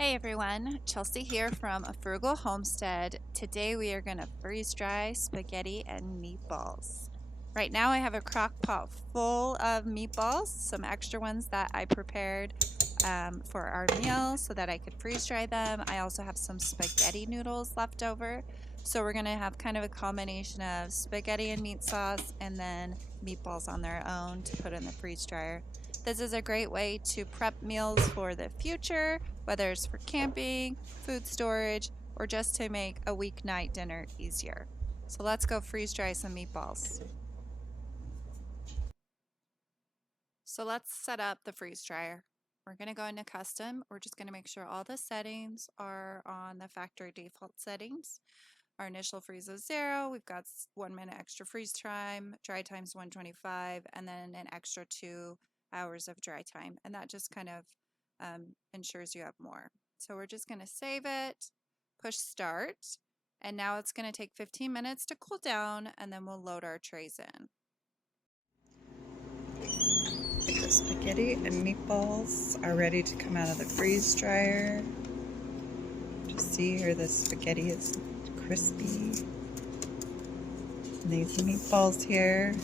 Hey everyone, Chelsea here from A Frugal Homestead. Today we are going to freeze dry spaghetti and meatballs. Right now I have a crock pot full of meatballs, some extra ones that I prepared for our meal so that I could freeze dry them. I also have some spaghetti noodles left over. So we're going to have kind of a combination of spaghetti and meat sauce and then meatballs on their own to put in the freeze dryer. This is a great way to prep meals for the future, whether it's for camping, food storage, or just to make a weeknight dinner easier. So let's go freeze dry some meatballs. So let's set up the freeze dryer. We're going to go into custom. We're just going to make sure all the settings are on the factory default settings. Our initial freeze is 0. We've got 1 minute extra freeze time, dry time's 125, and then an extra 2 hours of dry time. And that just kind of ensures you have more. So we're just going to save it, push start, and now it's going to take 15 minutes to cool down, and then we'll load our trays in. The spaghetti and meatballs are ready to come out of the freeze dryer. Just see here, the spaghetti is crispy. And these meatballs here,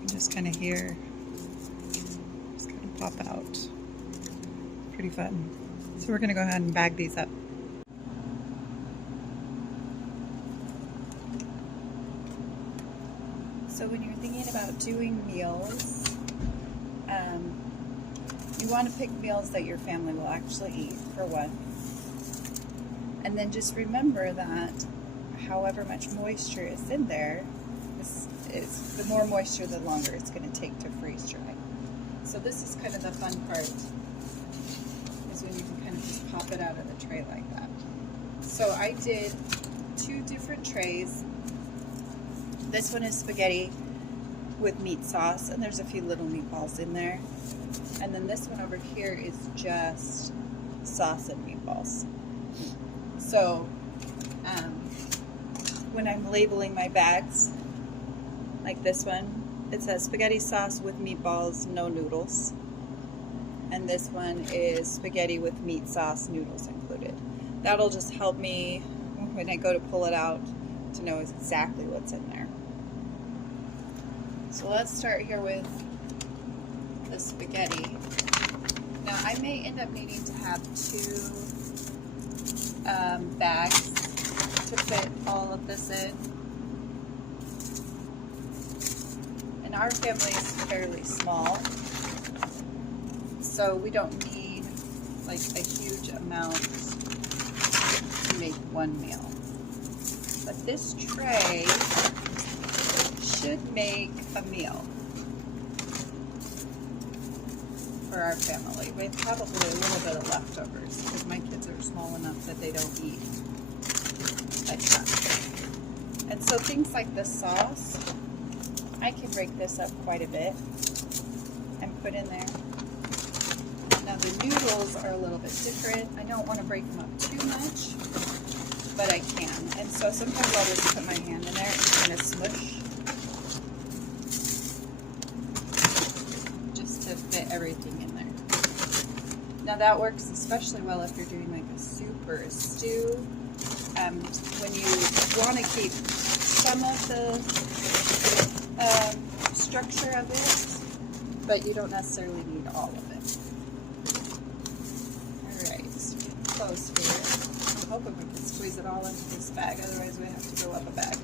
you just kind of hear, just kind of pop out. Pretty fun. So we're going to go ahead and bag these up. So when you're thinking about doing meals, you want to pick meals that your family will actually eat, for one. And then just remember that however much moisture is in there, is the more moisture, the longer it's going to take to freeze dry. So this is kind of the fun part, is when you can kind of just pop it out of the tray like that. So I did 2 different trays. This one is spaghetti with meat sauce, and there's a few little meatballs in there. And then this one over here is just sauce and meatballs. So when I'm labeling my bags, like this one, it says spaghetti sauce with meatballs, no noodles. And this one is spaghetti with meat sauce, noodles included. That'll just help me when I go to pull it out to know exactly what's in there. So let's start here with the spaghetti. Now I may end up needing to have 2 bags to fit all of this in. And our family is fairly small, so we don't need like a huge amount to make one meal. But this tray should make a meal for our family. We have probably a little bit of leftovers because my kids are small enough that they don't eat a ton. And so things like the sauce, I can break this up quite a bit and put in there. Now the noodles are a little bit different. I don't want to break them up too much, but I can. And so sometimes I'll just put my hand in there and kind of smush, just to fit everything in there. Now that works especially well if you're doing like a soup or a stew. When you want to keep some of the structure of it, but you don't necessarily need all of it. Alright, let's get close here. I'm hoping we can squeeze it all into this bag, otherwise we have to go up a bag.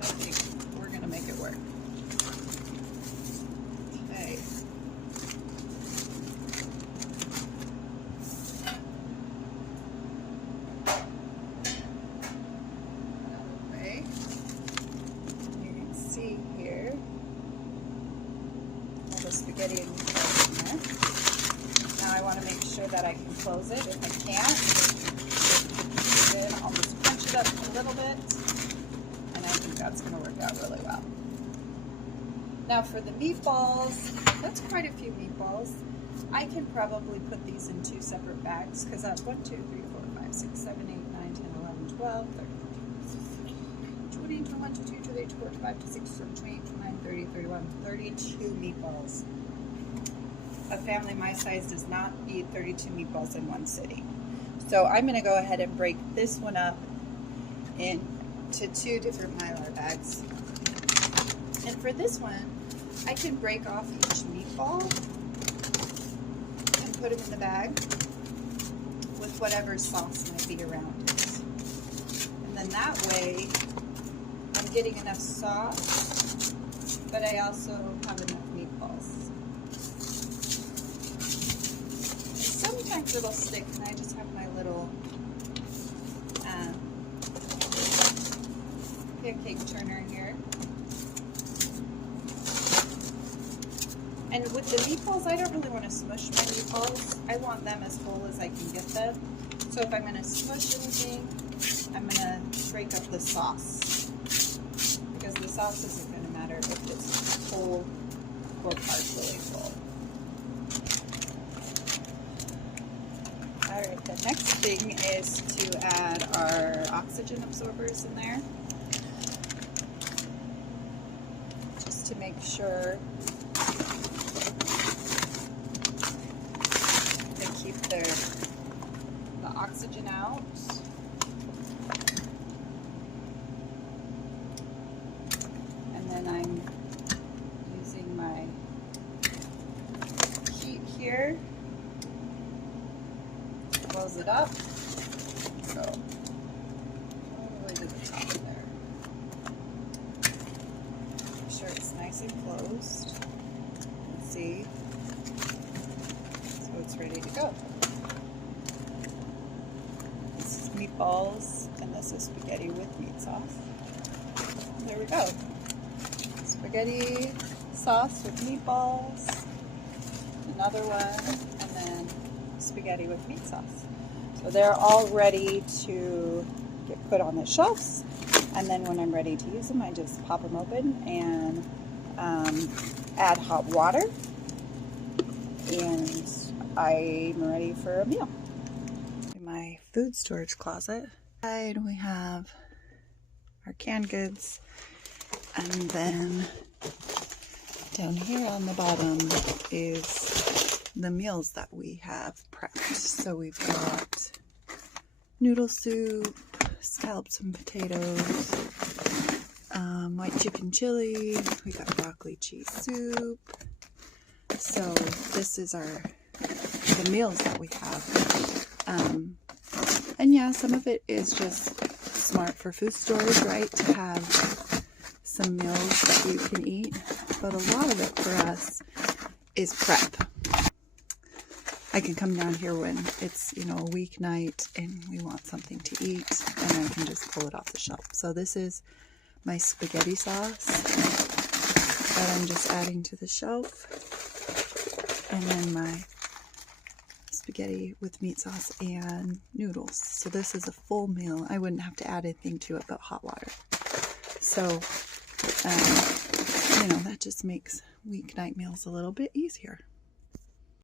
I think we're going to make it work. Okay. See here, all the spaghetti and meatballs in there. Now I want to make sure that I can close it. If I can't, then I'll just punch it up a little bit, and I think that's going to work out really well. Now for the meatballs, that's quite a few meatballs. I can probably put these in 2 separate bags because that's 1, 2, 3, 4, 5, 6, 7, 8, 9, 10, 11, 12, 13. 20, 21, 22, 23, 24, 25, 26, 27, 28, 29, 30, 31, 32 meatballs. a family my size does not eat 32 meatballs in one sitting. So I'm going to go ahead and break this one up into 2 different Mylar bags. And for this one, I can break off each meatball and put them in the bag with whatever sauce might be around it. And then that way, I'm getting enough sauce, but I also have enough meatballs. And sometimes it'll stick, and I just have my little pancake turner here. And with the meatballs, I don't really want to smush my meatballs. I want them as whole as I can get them. So if I'm going to smush anything, I'm going to break up the sauce. Because the sauce isn't going to matter if it's whole or partially full. Alright, the next thing is to add our oxygen absorbers in there. Just to make sure keep the oxygen out. And then I'm using my heat here to close it up. So all the way to the top there. Make sure it's nice and closed. Let's see. It's ready to go. This is meatballs, and this is spaghetti with meat sauce. There we go. Spaghetti sauce with meatballs, another one, and then spaghetti with meat sauce. So they're all ready to get put on the shelves, and then when I'm ready to use them, I just pop them open and add hot water, and I'm ready for a meal. In my food storage closet, we have our canned goods, and then down here on the bottom is the meals that we have prepped. So we've got noodle soup, scallops and potatoes, white chicken chili, we got broccoli cheese soup. So this is the meals that we have. And yeah, some of it is just smart for food storage, right? To have some meals that you can eat. But a lot of it for us is prep. I can come down here when it's, a weeknight and we want something to eat, and I can just pull it off the shelf. So this is my spaghetti sauce that I'm just adding to the shelf. And then my spaghetti with meat sauce and noodles. So this is a full meal. I wouldn't have to add anything to it but hot water. So, that just makes weeknight meals a little bit easier.